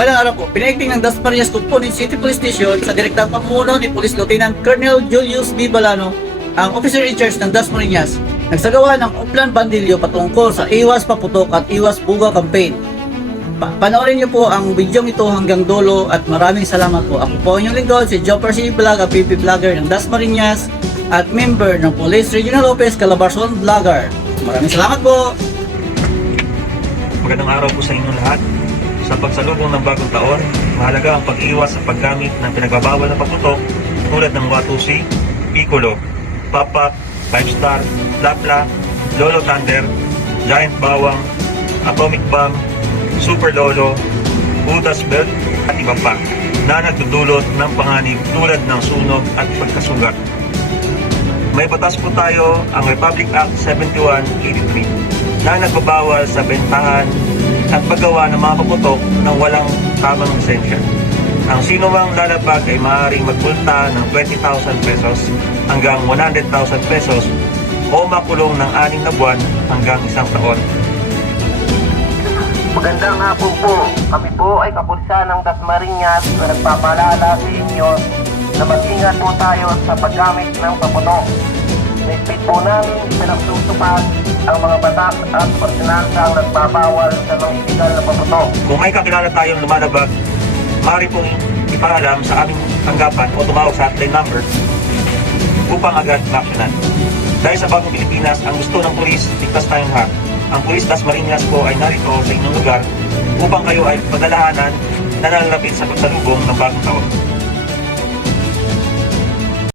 Ngayong araw po, pinaigting ng Dasmariñas Component City Police Station sa direktang pamuno ni Police Lieutenant Colonel Julius B. Balano, ang officer in charge ng Dasmariñas, nagsagawa ng Uplan Bandilyo patungkol sa Iwas Paputok at Iwas Buga campaign. Panoorin niyo po ang video ito hanggang dulo at maraming salamat po. Ako po inyong lingkod, si Jopper C. Vlog, ang PP Vlogger ng Dasmariñas at member ng Police Regional Office Calabarzon Vlogger. Maraming salamat po! Magandang araw po sa inyong lahat. Sa pagsalubong ng bagong taon, mahalaga ang pag-iwas sa paggamit ng pinagbabawal na paputok tulad ng Watusi, Piccolo, Papa, 5-star, Lapla, Lolo Thunder, Giant Bawang, Atomic Bomb, Super Lolo, Butas Belt at iba pa na nagdudulot ng panganib tulad ng sunog at pagkasugat. May batas po tayo, ang Republic Act 7183 na nagbabawal sa bentahan at paggawa ng mga paputok ng walang tamang lisensya. Ang sino mang lalabag ay maaaring magmulta ng 20,000 pesos hanggang 100,000 pesos o makulong ng 6 na buwan hanggang 1 taon. Magandang hapon po. Kami po ay kapulisan ng Dasmariñas na nagpapaalala sa inyo na mag-ingat po tayo sa paggamit ng paputok. Naisip po namin pinagsusupad ang mga batas at ordinansang nagbabawal sa mga illegal na paputok. Kung may kakilala tayong lumalabag, maaari pong ipaalam sa aming tanggapan o tumawag sa hotline number upang agad maksyonan. Dahil sa bagong Pilipinas, ang gusto ng pulis, ligtas tayong lahat. Ang Pulis Dasmariñas po ay narito sa inyong lugar upang kayo ay padalahanan na nalalapit sa pagsalubong ng bagong taon.